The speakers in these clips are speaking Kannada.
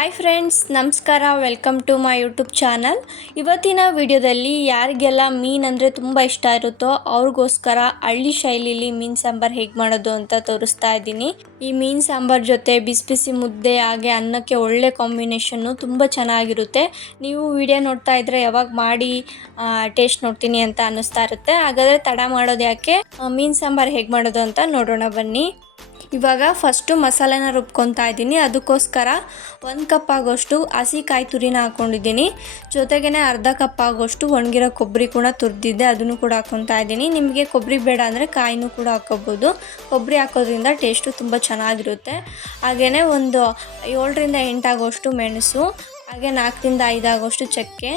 ಹಾಯ್ ಫ್ರೆಂಡ್ಸ್, ನಮಸ್ಕಾರ. Welcome to my YouTube channel. ಇವತ್ತಿನ ವಿಡಿಯೋದಲ್ಲಿ ಯಾರಿಗೆಲ್ಲ ಮೀನು ಅಂದರೆ ತುಂಬ ಇಷ್ಟ ಇರುತ್ತೋ ಅವ್ರಿಗೋಸ್ಕರ ಹಳ್ಳಿ ಶೈಲಿಲಿ ಮೀನು ಸಾಂಬಾರು ಹೇಗೆ ಮಾಡೋದು ಅಂತ ತೋರಿಸ್ತಾ ಇದ್ದೀನಿ. ಈ ಮೀನು ಸಾಂಬಾರು ಜೊತೆ ಬಿಸಿ ಬಿಸಿ ಮುದ್ದೆ ಹಾಗೆ ಅನ್ನಕ್ಕೆ ಒಳ್ಳೆ ಕಾಂಬಿನೇಷನ್ನು, ತುಂಬ ಚೆನ್ನಾಗಿರುತ್ತೆ. ನೀವು ವಿಡಿಯೋ ನೋಡ್ತಾ ಇದ್ದರೆ ಯಾವಾಗ ಮಾಡಿ ಟೇಸ್ಟ್ ನೋಡ್ತೀನಿ ಅಂತ ಅನ್ನಿಸ್ತಾ ಇರುತ್ತೆ. ಹಾಗಾದರೆ ತಡ ಮಾಡೋದು ಯಾಕೆ, ಮೀನು ಸಾಂಬಾರು ಹೇಗೆ ಮಾಡೋದು ಅಂತ ನೋಡೋಣ ಬನ್ನಿ. ಇವಾಗ ಫಸ್ಟು ಮಸಾಲೆನ ರುಬ್ಕೊತಾ ಇದ್ದೀನಿ. ಅದಕ್ಕೋಸ್ಕರ 1 ಕಪ್ ಆಗೋಷ್ಟು ಹಸಿ ಕಾಯಿ ತುರಿನ ಹಾಕ್ಕೊಂಡಿದ್ದೀನಿ. ಜೊತೆಗೇ ಅರ್ಧ ಕಪ್ ಆಗೋಷ್ಟು ಒಣಗಿರೋ ಕೊಬ್ಬರಿ ಕೂಡ ತುರಿದಿದ್ದೆ, ಅದನ್ನು ಕೂಡ ಹಾಕ್ಕೊತಾ ಇದ್ದೀನಿ. ನಿಮಗೆ ಕೊಬ್ಬರಿ ಬೇಡ ಅಂದರೆ ಕಾಯಿನೂ ಕೂಡ ಹಾಕ್ಕೋಬೋದು. ಕೊಬ್ಬರಿ ಹಾಕೋದ್ರಿಂದ ಟೇಸ್ಟು ತುಂಬ ಚೆನ್ನಾಗಿರುತ್ತೆ. ಹಾಗೆಯೇ ಒಂದು 7ರಿಂದ 8 ಆಗೋಷ್ಟು ಮೆಣಸು, ಹಾಗೆ 4ರಿಂದ 5 ಆಗೋಷ್ಟು ಚಕ್ಕೆ,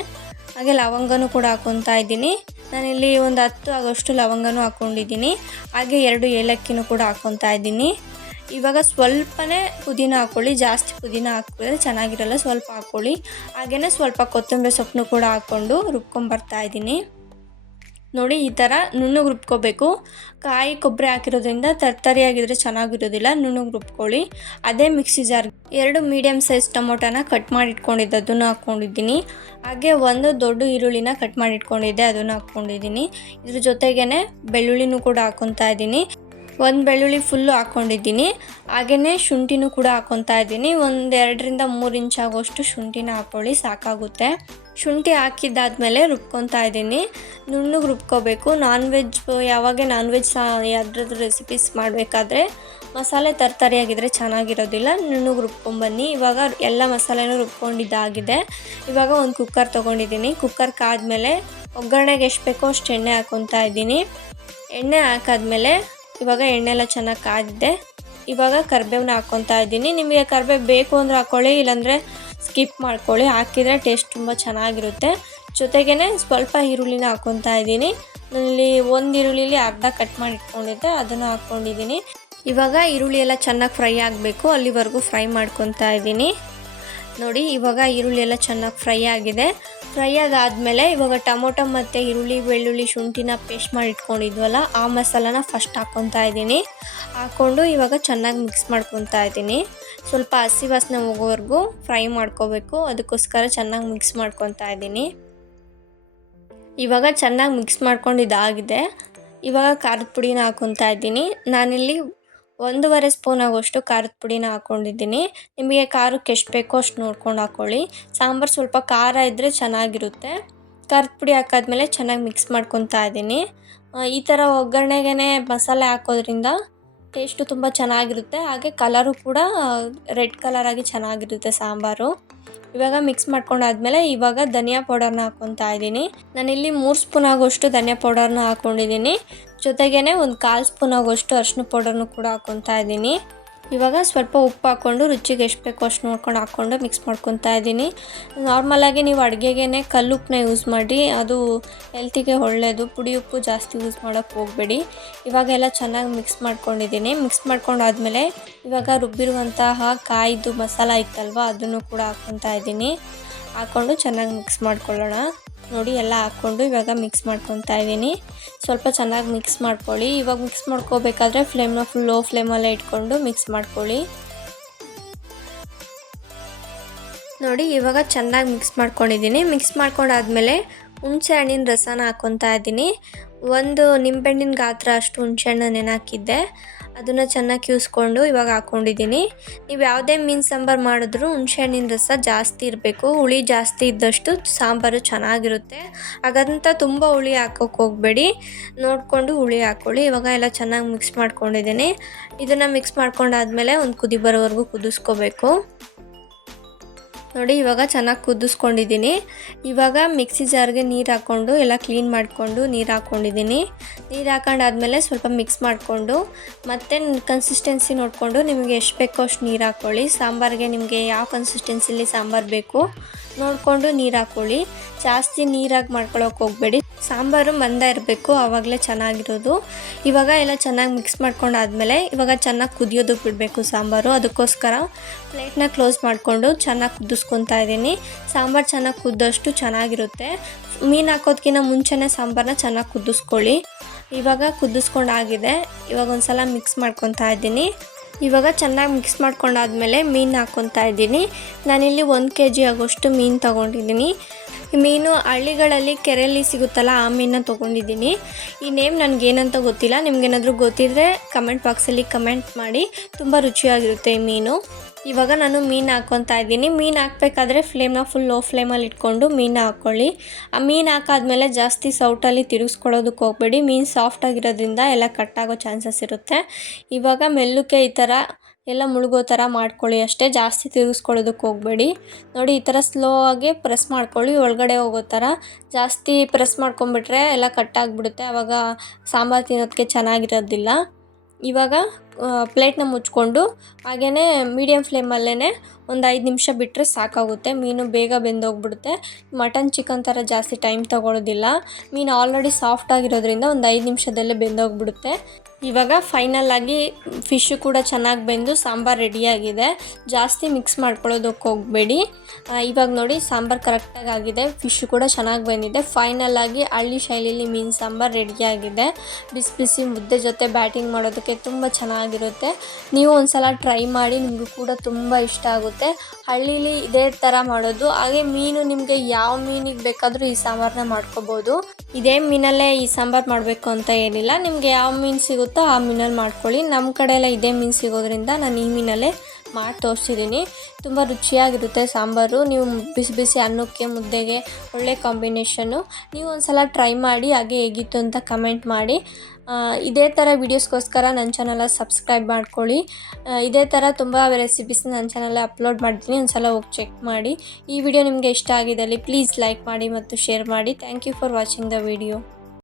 ಹಾಗೆ ಲವಂಗನೂ ಕೂಡ ಹಾಕ್ಕೊತಾ ಇದ್ದೀನಿ. ನಾನಿಲ್ಲಿ ಒಂದು 10 ಆಗೋಷ್ಟು ಲವಂಗನೂ ಹಾಕ್ಕೊಂಡಿದ್ದೀನಿ. ಹಾಗೆ 2 ಏಲಕ್ಕಿನೂ ಕೂಡ ಹಾಕ್ಕೊತಾ ಇದ್ದೀನಿ. ಇವಾಗ ಸ್ವಲ್ಪನೇ ಪುದೀನ ಹಾಕ್ಕೊಳ್ಳಿ, ಜಾಸ್ತಿ ಪುದೀನ ಹಾಕಿದ್ರೆ ಚೆನ್ನಾಗಿರಲ್ಲ, ಸ್ವಲ್ಪ ಹಾಕ್ಕೊಳ್ಳಿ. ಹಾಗೆಯೇ ಸ್ವಲ್ಪ ಕೊತ್ತಂಬರಿ ಸೊಪ್ಪನ್ನು ಕೂಡ ಹಾಕ್ಕೊಂಡು ರುಬ್ಕೊಂಬರ್ತಾ ಇದ್ದೀನಿ. ನೋಡಿ, ಈ ಥರ ನುಣ್ಣಗೆ ರುಬ್ಕೋಬೇಕು. ಕಾಯಿ ಕೊಬ್ಬರಿ ಹಾಕಿರೋದ್ರಿಂದ ತರ್ತರಿಯಾಗಿದ್ದರೆ ಚೆನ್ನಾಗಿರೋದಿಲ್ಲ, ನುಣ್ಣಗೆ ರುಬ್ಕೊಳ್ಳಿ. ಅದೇ ಮಿಕ್ಸಿ ಜಾರ್ 2 ಮೀಡಿಯಮ್ ಸೈಜ್ ಟೊಮೊಟೊನ ಕಟ್ ಮಾಡಿ ಇಟ್ಕೊಂಡಿದ್ದೆ, ಅದನ್ನು ಹಾಕ್ಕೊಂಡಿದ್ದೀನಿ. ಹಾಗೆ 1 ದೊಡ್ಡ ಈರುಳ್ಳಿನ ಕಟ್ ಮಾಡಿ ಇಟ್ಕೊಂಡಿದ್ದೆ, ಅದನ್ನು ಹಾಕ್ಕೊಂಡಿದ್ದೀನಿ. ಇದ್ರ ಜೊತೆಗೇ ಬೆಳ್ಳುಳ್ಳಿನೂ ಕೂಡ ಹಾಕ್ಕೊತಾ ಇದ್ದೀನಿ. 1 ಬೆಳ್ಳುಳ್ಳಿ ಫುಲ್ಲು ಹಾಕ್ಕೊಂಡಿದ್ದೀನಿ. ಹಾಗೆಯೇ ಶುಂಠಿನೂ ಕೂಡ ಹಾಕ್ಕೊತಾ ಇದ್ದೀನಿ. 2ರಿಂದ 3 ಇಂಚ್ ಆಗೋಷ್ಟು ಶುಂಠಿನ ಹಾಕ್ಕೊಳ್ಳಿ, ಸಾಕಾಗುತ್ತೆ. ಶುಂಠಿ ಹಾಕಿದ್ದಾದಮೇಲೆ ರುಬ್ಕೊತಾ ಇದ್ದೀನಿ. ನುಣ್ಣಗೆ ರುಬ್ಕೋಬೇಕು. ಯಾವಾಗ ನಾನ್ ವೆಜ್ ಯಾವ್ದಾದ್ರು ರೆಸಿಪೀಸ್ ಮಾಡಬೇಕಾದ್ರೆ ಮಸಾಲೆ ತರ್ತರಿಯಾಗಿದ್ದರೆ ಚೆನ್ನಾಗಿರೋದಿಲ್ಲ, ನುಣ್ಣಗೆ ರುಬ್ಕೊಂಬನ್ನಿ. ಇವಾಗ ಎಲ್ಲ ಮಸಾಲೆನೂ ರುಬ್ಕೊಂಡಿದ್ದಾಗಿದೆ. ಇವಾಗ ಒಂದು ಕುಕ್ಕರ್ ತೊಗೊಂಡಿದ್ದೀನಿ. ಕುಕ್ಕರ್ ಕಾದ್ಮೇಲೆ ಒಗ್ಗರಣೆಗೆ ಎಷ್ಟು ಬೇಕೋ ಅಷ್ಟು ಎಣ್ಣೆ ಹಾಕ್ಕೊತಾ ಇದ್ದೀನಿ. ಎಣ್ಣೆ ಹಾಕಾದ್ಮೇಲೆ ಇವಾಗ ಎಣ್ಣೆ ಎಲ್ಲ ಚೆನ್ನಾಗಿ ಕಾದಿದೆ. ಇವಾಗ ಕರಿಬೇವನ್ನ ಹಾಕ್ಕೊತಾ ಇದ್ದೀನಿ. ನಿಮಗೆ ಕರಿಬೇವು ಬೇಕು ಅಂದರೆ ಹಾಕ್ಕೊಳ್ಳಿ, ಇಲ್ಲಾಂದರೆ ಸ್ಕಿಪ್ ಮಾಡ್ಕೊಳ್ಳಿ. ಹಾಕಿದರೆ ಟೇಸ್ಟ್ ತುಂಬ ಚೆನ್ನಾಗಿರುತ್ತೆ. ಜೊತೆಗೇ ಸ್ವಲ್ಪ ಈರುಳ್ಳಿನ ಹಾಕ್ಕೊತಾ ಇದ್ದೀನಿ. ಇಲ್ಲಿ 1 ಈರುಳ್ಳಿಲಿ ಅರ್ಧ ಕಟ್ ಮಾಡಿ ಇಟ್ಕೊಂಡಿದ್ದೆ, ಅದನ್ನು ಹಾಕ್ಕೊಂಡಿದ್ದೀನಿ. ಇವಾಗ ಈರುಳ್ಳಿ ಎಲ್ಲ ಚೆನ್ನಾಗಿ ಫ್ರೈ ಆಗಬೇಕು, ಅಲ್ಲಿವರೆಗೂ ಫ್ರೈ ಮಾಡ್ಕೊತಾ ಇದ್ದೀನಿ. ನೋಡಿ, ಇವಾಗ ಈರುಳ್ಳಿ ಎಲ್ಲ ಚೆನ್ನಾಗಿ ಫ್ರೈ ಆಗಿದೆ. ಫ್ರೈ ಆದಾದಮೇಲೆ ಇವಾಗ ಟೊಮೊಟೊ ಮತ್ತು ಈರುಳ್ಳಿ, ಬೆಳ್ಳುಳ್ಳಿ, ಶುಂಠಿನ ಪೇಸ್ಟ್ ಮಾಡಿ ಇಟ್ಕೊಂಡಿದ್ವಲ್ಲ, ಆ ಮಸಾಲಾನ ಫಸ್ಟ್ ಹಾಕ್ಕೊತಾ ಇದ್ದೀನಿ. ಹಾಕ್ಕೊಂಡು ಇವಾಗ ಚೆನ್ನಾಗಿ ಮಿಕ್ಸ್ ಮಾಡ್ಕೊತಾ ಇದ್ದೀನಿ. ಸ್ವಲ್ಪ ಹಸಿ ವಾಸನೆ ಹೋಗೋವರೆಗೂ ಫ್ರೈ ಮಾಡ್ಕೋಬೇಕು, ಅದಕ್ಕೋಸ್ಕರ ಚೆನ್ನಾಗಿ ಮಿಕ್ಸ್ ಮಾಡ್ಕೊತಾ ಇದ್ದೀನಿ. ಇವಾಗ ಚೆನ್ನಾಗಿ ಮಿಕ್ಸ್ ಮಾಡ್ಕೊಂಡಿದ್ದಾಗಿದೆ. ಇವಾಗ ಖಾರದ ಪುಡಿನ ಹಾಕ್ಕೊತಾ ಇದ್ದೀನಿ. ನಾನಿಲ್ಲಿ 1.5 ಸ್ಪೂನ್ ಆಗೋಷ್ಟು ಖಾರದ ಪುಡಿನ ಹಾಕ್ಕೊಂಡಿದ್ದೀನಿ. ನಿಮಗೆ ಖಾರಕ್ಕೆ ಎಷ್ಟು ಬೇಕೋ ಅಷ್ಟು ನೋಡ್ಕೊಂಡು ಹಾಕ್ಕೊಳ್ಳಿ. ಸಾಂಬಾರು ಸ್ವಲ್ಪ ಖಾರ ಇದ್ದರೆ ಚೆನ್ನಾಗಿರುತ್ತೆ. ಖಾರದ ಪುಡಿ ಹಾಕಾದ್ಮೇಲೆ ಚೆನ್ನಾಗಿ ಮಿಕ್ಸ್ ಮಾಡ್ಕೊತಾ ಇದ್ದೀನಿ. ಈ ಥರ ಒಗ್ಗರಣೆಗೆ ಮಸಾಲೆ ಹಾಕೋದ್ರಿಂದ ಟೇಸ್ಟು ತುಂಬ ಚೆನ್ನಾಗಿರುತ್ತೆ. ಹಾಗೆ ಕಲರು ಕೂಡ ರೆಡ್ ಕಲರಾಗಿ ಚೆನ್ನಾಗಿರುತ್ತೆ ಸಾಂಬಾರು. ಇವಾಗ ಮಿಕ್ಸ್ ಮಾಡ್ಕೊಂಡಾದ್ಮೇಲೆ ಇವಾಗ ಧನಿಯಾ ಪೌಡರ್ನ ಹಾಕ್ಕೊತಾ ಇದ್ದೀನಿ. ನಾನಿಲ್ಲಿ 3 ಸ್ಪೂನ್ ಆಗೋಷ್ಟು ಧನಿಯಾ ಪೌಡರ್ನ ಹಾಕ್ಕೊಂಡಿದ್ದೀನಿ. ಜೊತೆಗೇ ಒಂದು 1/4 ಸ್ಪೂನ್ ಆಗೋಷ್ಟು ಅರಿಶಿನ ಪೌಡರ್ನು ಕೂಡ ಹಾಕ್ಕೊತಾ ಇದ್ದೀನಿ. ಇವಾಗ ಸ್ವಲ್ಪ ಉಪ್ಪು ಹಾಕ್ಕೊಂಡು ರುಚಿಗೆ ಎಷ್ಟು ಬೇಕೋ ಅಷ್ಟು ನೋಡ್ಕೊಂಡು ಹಾಕ್ಕೊಂಡು ಮಿಕ್ಸ್ ಮಾಡ್ಕೊತಾ ಇದ್ದೀನಿ. ನಾರ್ಮಲಾಗಿ ನೀವು ಅಡುಗೆಗೆ ಕಲ್ಲುಪ್ಪನ್ನ ಯೂಸ್ ಮಾಡಿ, ಅದು ಹೆಲ್ತಿಗೆ ಒಳ್ಳೆಯದು. ಪುಡಿ ಉಪ್ಪು ಜಾಸ್ತಿ ಯೂಸ್ ಮಾಡೋಕ್ಕೆ ಹೋಗಬೇಡಿ. ಇವಾಗೆಲ್ಲ ಚೆನ್ನಾಗಿ ಮಿಕ್ಸ್ ಮಾಡ್ಕೊಂಡಿದ್ದೀನಿ. ಮಿಕ್ಸ್ ಮಾಡ್ಕೊಂಡಾದ್ಮೇಲೆ ಇವಾಗ ರುಬ್ಬಿರುವಂತಹ ಕಾಯ್ದು ಮಸಾಲ ಇತ್ತಲ್ವ, ಅದನ್ನು ಕೂಡ ಹಾಕ್ಕೊತಾ ಇದ್ದೀನಿ. ಹಾಕ್ಕೊಂಡು ಚೆನ್ನಾಗಿ ಮಿಕ್ಸ್ ಮಾಡ್ಕೊಳ್ಳೋಣ. ನೋಡಿ, ಎಲ್ಲ ಹಾಕ್ಕೊಂಡು ಇವಾಗ ಮಿಕ್ಸ್ ಮಾಡ್ಕೊತಾ ಇದ್ದೀನಿ. ಸ್ವಲ್ಪ ಚೆನ್ನಾಗಿ ಮಿಕ್ಸ್ ಮಾಡ್ಕೊಳ್ಳಿ. ಇವಾಗ ಮಿಕ್ಸ್ ಮಾಡ್ಕೋಬೇಕಾದ್ರೆ ಫ್ಲೇಮ್ನ ಫುಲ್ ಲೋ ಫ್ಲೇಮಲ್ಲೇ ಇಟ್ಕೊಂಡು ಮಿಕ್ಸ್ ಮಾಡ್ಕೊಳ್ಳಿ. ನೋಡಿ, ಇವಾಗ ಚೆನ್ನಾಗಿ ಮಿಕ್ಸ್ ಮಾಡ್ಕೊಂಡಿದ್ದೀನಿ. ಮಿಕ್ಸ್ ಮಾಡ್ಕೊಂಡಾದ್ಮೇಲೆ ಹುಣಸೆ ಹಣ್ಣಿನ ರಸನ ಹಾಕ್ಕೊತಾ ಇದ್ದೀನಿ. 1 ನಿಂಬೆಹಣ್ಣಿನ ಗಾತ್ರ ಅಷ್ಟು ಹುಣಸೆ ಹಣ್ಣು ನೆನೆಹಾಕಿದ್ದೆ, ಅದನ್ನು ಚೆನ್ನಾಗಿ ಕಿವುಸ್ಕೊಂಡು ಇವಾಗ ಹಾಕ್ಕೊಂಡಿದ್ದೀನಿ. ನೀವು ಯಾವುದೇ ಮೀನು ಸಾಂಬಾರು ಮಾಡಿದ್ರೂ ಹುಣಸೆ ಹಣ್ಣಿನ ರಸ ಜಾಸ್ತಿ ಇರಬೇಕು. ಹುಳಿ ಜಾಸ್ತಿ ಇದ್ದಷ್ಟು ಸಾಂಬಾರು ಚೆನ್ನಾಗಿರುತ್ತೆ. ಹಾಗಂತ ತುಂಬ ಹುಳಿ ಹಾಕೋಕ್ಕೆ ಹೋಗಬೇಡಿ, ನೋಡಿಕೊಂಡು ಹುಳಿ ಹಾಕ್ಕೊಳ್ಳಿ. ಇವಾಗ ಎಲ್ಲ ಚೆನ್ನಾಗಿ ಮಿಕ್ಸ್ ಮಾಡ್ಕೊಂಡಿದ್ದೀನಿ. ಇದನ್ನು ಮಿಕ್ಸ್ ಮಾಡ್ಕೊಂಡಾದ್ಮೇಲೆ ಒಂದು ಕುದಿ ಬರೋವರೆಗೂ ಕುದಿಸ್ಕೋಬೇಕು. ನೋಡಿ, ಇವಾಗ ಚೆನ್ನಾಗಿ ಕುದಿಸ್ಕೊಂಡಿದ್ದೀನಿ. ಇವಾಗ ಮಿಕ್ಸಿ ಜಾರ್ಗೆ ನೀರು ಹಾಕ್ಕೊಂಡು ಎಲ್ಲ ಕ್ಲೀನ್ ಮಾಡಿಕೊಂಡು ನೀರು ಹಾಕ್ಕೊಂಡಿದ್ದೀನಿ. ನೀರು ಹಾಕೊಂಡಾದ್ಮೇಲೆ ಸ್ವಲ್ಪ ಮಿಕ್ಸ್ ಮಾಡಿಕೊಂಡು ಮತ್ತೆ ಕನ್ಸಿಸ್ಟೆನ್ಸಿ ನೋಡಿಕೊಂಡು ನಿಮಗೆ ಎಷ್ಟು ಬೇಕೋ ಅಷ್ಟು ನೀರು ಹಾಕ್ಕೊಳ್ಳಿ. ಸಾಂಬಾರಿಗೆ ನಿಮಗೆ ಯಾವ ಕನ್ಸಿಸ್ಟೆನ್ಸಿಲಿ ಸಾಂಬಾರು ಬೇಕು ನೋಡಿಕೊಂಡು ನೀರು ಹಾಕ್ಕೊಳ್ಳಿ. ಜಾಸ್ತಿ ನೀರಾಗಿ ಮಾಡ್ಕೊಳ್ಳೋಕೆ ಹೋಗಬೇಡಿ, ಸಾಂಬಾರು ಮಂದ ಇರಬೇಕು, ಆವಾಗಲೇ ಚೆನ್ನಾಗಿರೋದು. ಇವಾಗ ಎಲ್ಲ ಚೆನ್ನಾಗಿ ಮಿಕ್ಸ್ ಮಾಡ್ಕೊಂಡಾದ್ಮೇಲೆ ಇವಾಗ ಚೆನ್ನಾಗಿ ಕುದಿಯೋದಕ್ಕೆ ಬಿಡಬೇಕು ಸಾಂಬಾರು. ಅದಕ್ಕೋಸ್ಕರ ಪ್ಲೇಟ್ನ ಕ್ಲೋಸ್ ಮಾಡಿಕೊಂಡು ಚೆನ್ನಾಗಿ ಕುದಿಸ್ಕೊತಾ ಇದ್ದೀನಿ. ಸಾಂಬಾರು ಚೆನ್ನಾಗಿ ಕುದ್ದಷ್ಟು ಚೆನ್ನಾಗಿರುತ್ತೆ. ಮೀನು ಹಾಕೋದಕ್ಕಿಂತ ಮುಂಚೆನೇ ಸಾಂಬಾರನ್ನ ಚೆನ್ನಾಗಿ ಕುದಿಸ್ಕೊಳ್ಳಿ. ಇವಾಗ ಕುದಿಸ್ಕೊಂಡಾಗಿದೆ. ಇವಾಗ ಒಂದು ಸಲ ಮಿಕ್ಸ್ ಮಾಡ್ಕೊತಾ ಇದ್ದೀನಿ. ಇವಾಗ ಚೆನ್ನಾಗಿ ಮಿಕ್ಸ್ ಮಾಡ್ಕೊಂಡಾದ್ಮೇಲೆ ಮೀನು ಹಾಕ್ಕೊತಾ ಇದ್ದೀನಿ. ನಾನಿಲ್ಲಿ 1 kg ಆಗೋಷ್ಟು ಮೀನು ತೊಗೊಂಡಿದ್ದೀನಿ. ಮೀನು ಹಳ್ಳಿಗಳಲ್ಲಿ ಕೆರೆಯಲ್ಲಿ ಸಿಗುತ್ತಲ್ಲ ಆ ಮೀನನ್ನ ತೊಗೊಂಡಿದ್ದೀನಿ. ಈ ನೇಮ್ ನನಗೇನಂತ ಗೊತ್ತಿಲ್ಲ, ನಿಮ್ಗೇನಾದರೂ ಗೊತ್ತಿದ್ದರೆ ಕಮೆಂಟ್ ಬಾಕ್ಸಲ್ಲಿ ಕಮೆಂಟ್ ಮಾಡಿ. ತುಂಬ ರುಚಿಯಾಗಿರುತ್ತೆ ಈ ಮೀನು. ಇವಾಗ ನಾನು ಮೀನು ಹಾಕ್ಕೊತಾ ಇದ್ದೀನಿ. ಮೀನು ಹಾಕಬೇಕಾದ್ರೆ ಫ್ಲೇಮ್ನ ಫುಲ್ ಲೋ ಫ್ಲೇಮಲ್ಲಿ ಇಟ್ಕೊಂಡು ಮೀನು ಹಾಕ್ಕೊಳ್ಳಿ. ಆ ಮೀನು ಹಾಕಾದ್ಮೇಲೆ ಜಾಸ್ತಿ ಸೌಟಲ್ಲಿ ತಿರುಗಿಸ್ಕೊಳ್ಳೋದಕ್ಕೆ ಹೋಗಬೇಡಿ. ಮೀನು ಸಾಫ್ಟಾಗಿರೋದ್ರಿಂದ ಎಲ್ಲ ಕಟ್ಟಾಗೋ ಚಾನ್ಸಸ್ ಇರುತ್ತೆ. ಇವಾಗ ಮೆಲ್ಲಕ್ಕೆ ಈ ಥರ ಎಲ್ಲ ಮುಳುಗೋ ಥರ ಮಾಡ್ಕೊಳ್ಳಿ ಅಷ್ಟೇ, ಜಾಸ್ತಿ ತಿರುಗಿಸ್ಕೊಳ್ಳೋದಕ್ಕೆ ಹೋಗಬೇಡಿ. ನೋಡಿ ಈ ಥರ ಸ್ಲೋ ಆಗಿ ಪ್ರೆಸ್ ಮಾಡ್ಕೊಳ್ಳಿ, ಒಳಗಡೆ ಹೋಗೋ ಥರ. ಜಾಸ್ತಿ ಪ್ರೆಸ್ ಮಾಡ್ಕೊಂಬಿಟ್ರೆ ಎಲ್ಲ ಕಟ್ಟಾಗಿಬಿಡುತ್ತೆ, ಆವಾಗ ಸಾಂಬಾರು ತಿನ್ನೋದಕ್ಕೆ ಚೆನ್ನಾಗಿರೋದಿಲ್ಲ. ಇವಾಗ ಪ್ಲೇಟ್ನ ಮುಚ್ಕೊಂಡು ಹಾಗೇ ಮೀಡಿಯಮ್ ಫ್ಲೇಮಲ್ಲೇ ಒಂದು 5 ನಿಮಿಷ ಬಿಟ್ಟರೆ ಸಾಕಾಗುತ್ತೆ. ಮೀನು ಬೇಗ ಬೆಂದೋಗ್ಬಿಡುತ್ತೆ. ಮಟನ್ ಚಿಕನ್ ಥರ ಜಾಸ್ತಿ ಟೈಮ್ ತೊಗೊಳ್ಳೋದಿಲ್ಲ. ಮೀನು ಆಲ್ರೆಡಿ ಸಾಫ್ಟಾಗಿರೋದ್ರಿಂದ ಒಂದು 5 ನಿಮಿಷದಲ್ಲೇ ಬೆಂದೋಗ್ಬಿಡುತ್ತೆ. ಇವಾಗ ಫೈನಲಾಗಿ ಫಿಶ್ಶು ಕೂಡ ಚೆನ್ನಾಗಿ ಬೆಂದು ಸಾಂಬಾರು ರೆಡಿಯಾಗಿದೆ. ಜಾಸ್ತಿ ಮಿಕ್ಸ್ ಮಾಡ್ಕೊಳ್ಳೋದಕ್ಕೆ ಹೋಗಬೇಡಿ. ಇವಾಗ ನೋಡಿ ಸಾಂಬಾರು ಕರೆಕ್ಟಾಗಿ ಆಗಿದೆ, ಫಿಶ್ಶು ಕೂಡ ಚೆನ್ನಾಗಿ ಬೆಂದಿದೆ. ಫೈನಲಾಗಿ ಹಳ್ಳಿ ಶೈಲಿಯಲ್ಲಿ ಮೀನು ಸಾಂಬಾರು ರೆಡಿಯಾಗಿದೆ. ಬಿಸಿ ಬಿಸಿ ಮುದ್ದೆ ಜೊತೆ ಬ್ಯಾಟಿಂಗ್ ಮಾಡೋದಕ್ಕೆ ತುಂಬ ಚೆನ್ನಾಗಿರುತ್ತೆ. ನೀವು ಒಂದ್ಸಲ ಟ್ರೈ ಮಾಡಿ, ನಿಮಗೂ ಕೂಡ ತುಂಬ ಇಷ್ಟ ಆಗುತ್ತೆ. ಹಳ್ಳೀಲಿ ಇದೇ ಥರ ಮಾಡೋದು. ಹಾಗೆ ಮೀನು ನಿಮಗೆ ಯಾವ ಮೀನಿಗೆ ಬೇಕಾದರೂ ಈ ಸಾಂಬಾರನ್ನ ಮಾಡ್ಕೋಬೋದು. ಇದೇ ಮೀನಲ್ಲೇ ಈ ಸಾಂಬಾರು ಮಾಡಬೇಕು ಅಂತ ಏನಿಲ್ಲ, ನಿಮಗೆ ಯಾವ ಮೀನು ಸಿಗುತ್ತೋ ಆ ಮೀನಲ್ಲಿ ಮಾಡ್ಕೊಳ್ಳಿ. ನಮ್ಮ ಕಡೆ ಎಲ್ಲ ಇದೇ ಮೀನು ಸಿಗೋದ್ರಿಂದ ನಾನು ಈ ಮೀನಲ್ಲೇ ಮಾಡಿ ತೋರಿಸಿದ್ದೀನಿ. ತುಂಬ ರುಚಿಯಾಗಿರುತ್ತೆ ಸಾಂಬಾರು. ನೀವು ಬಿಸಿ ಬಿಸಿ ಅನ್ನಕ್ಕೆ ಮುದ್ದೆಗೆ ಒಳ್ಳೆ ಕಾಂಬಿನೇಷನ್ನು. ನೀವು ಒಂದ್ಸಲ ಟ್ರೈ ಮಾಡಿ, ಹಾಗೆ ಹೇಗಿತ್ತು ಅಂತ ಕಮೆಂಟ್ ಮಾಡಿ. ಇದೇ ಥರ ವೀಡಿಯೋಸ್ಗೋಸ್ಕರ ನನ್ನ ಚಾನಲ ಸಬ್ಸ್ಕ್ರೈಬ್ ಮಾಡ್ಕೊಳ್ಳಿ. ಇದೇ ಥರ ತುಂಬ ರೆಸಿಪೀಸ್ನ ನನ್ನ ಚಾನಲಲ್ಲಿ ಅಪ್ಲೋಡ್ ಮಾಡ್ತೀನಿ, ಒಂದ್ಸಲ ಹೋಗಿ ಚೆಕ್ ಮಾಡಿ. ಈ ವಿಡಿಯೋ ನಿಮಗೆ ಇಷ್ಟ ಆಗಿದ್ದಲ್ಲಿ ಪ್ಲೀಸ್ ಲೈಕ್ ಮಾಡಿ ಮತ್ತು ಶೇರ್ ಮಾಡಿ. Thank you for watching the video.